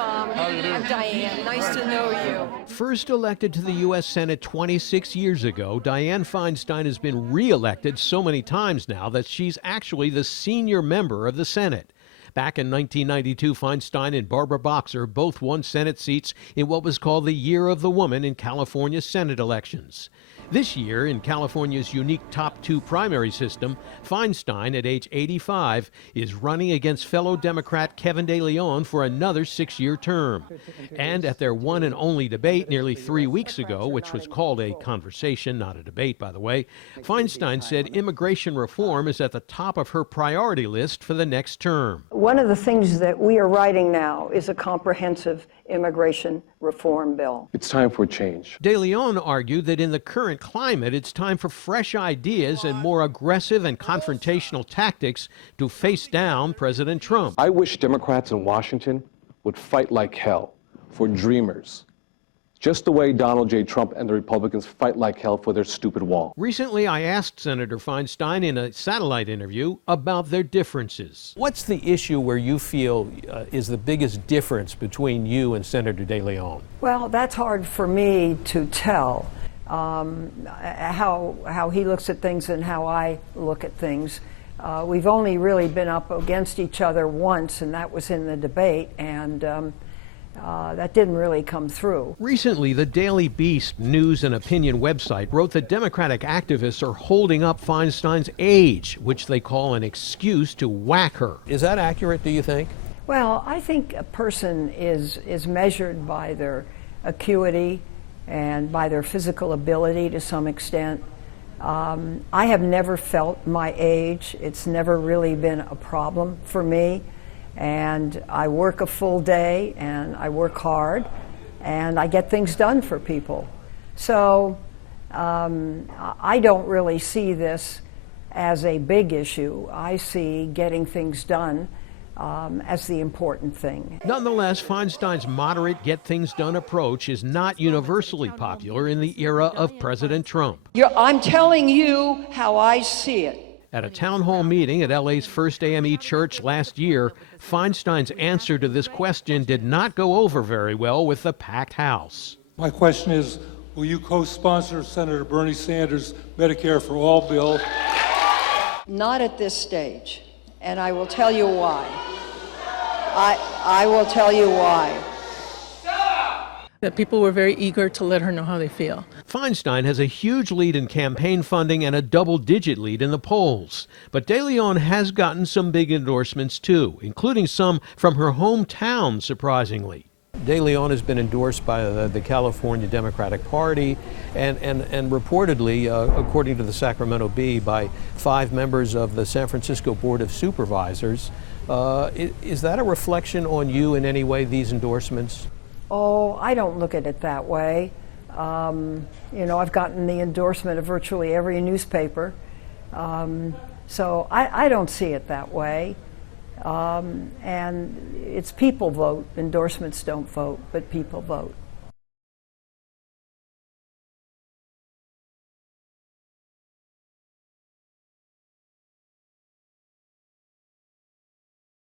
Tom. I'm Dianne. Nice to know you. First elected to the U.S. Senate 26 years ago, Dianne Feinstein has been re-elected so many times now that she's actually the senior member of the Senate. Back in 1992, Feinstein and Barbara Boxer both won Senate seats in what was called the Year of the Woman in California Senate elections. This year, in California's unique top two primary system, Feinstein, at age 85, is running against fellow Democrat Kevin De Leon for another 6-year term. And at their one and only debate nearly 3 weeks ago, which was called a conversation, not a debate, by the way, Feinstein said immigration reform is at the top of her priority list for the next term. One of the things that we are writing now is a comprehensive immigration reform bill. It's time for change. De Leon argued that in the current climate, it's time for fresh ideas and more aggressive and confrontational tactics to face down President Trump. I wish Democrats in Washington would fight like hell for dreamers, just the way Donald J. Trump and the Republicans fight like hell for their stupid wall. Recently, I asked Senator Feinstein in a satellite interview about their differences. What's the issue where you feel is the biggest difference between you and Senator De Leon? Well, that's hard for me to tell. How he looks at things and how I look at things. We've only really been up against each other once, and that was in the debate, and that didn't really come through. Recently, the Daily Beast news and opinion website wrote that Democratic activists are holding up Feinstein's age, which they call an excuse to whack her. Is that accurate, do you think? Well, I think a person is measured by their acuity and by their physical ability to some extent. I have never felt my age. It's never really been a problem for me. And I work a full day, and I work hard, and I get things done for people. So I don't really see this as a big issue. I see getting things done as the important thing. Nonetheless, Feinstein's moderate get-things-done approach is not universally popular in the era of President Trump. I'm telling you how I see it. At a town hall meeting at LA's First AME Church last year, Feinstein's answer to this question did not go over very well with the packed house. My question is, will you co-sponsor Senator Bernie Sanders' Medicare for All bill? Not at this stage, and I will tell you why. I will tell you why. That people were very eager to let her know how they feel. Feinstein has a huge lead in campaign funding and a double-digit lead in the polls. But De Leon has gotten some big endorsements, too, including some from her hometown, surprisingly. De Leon has been endorsed by the California Democratic Party and reportedly, according to the Sacramento Bee, by 5 members of the San Francisco Board of Supervisors. Is that a reflection on you in any way, these endorsements? Oh, I don't look at it that way. I've gotten the endorsement of virtually every newspaper. So I don't see it that way. And it's people vote. Endorsements don't vote, but people vote.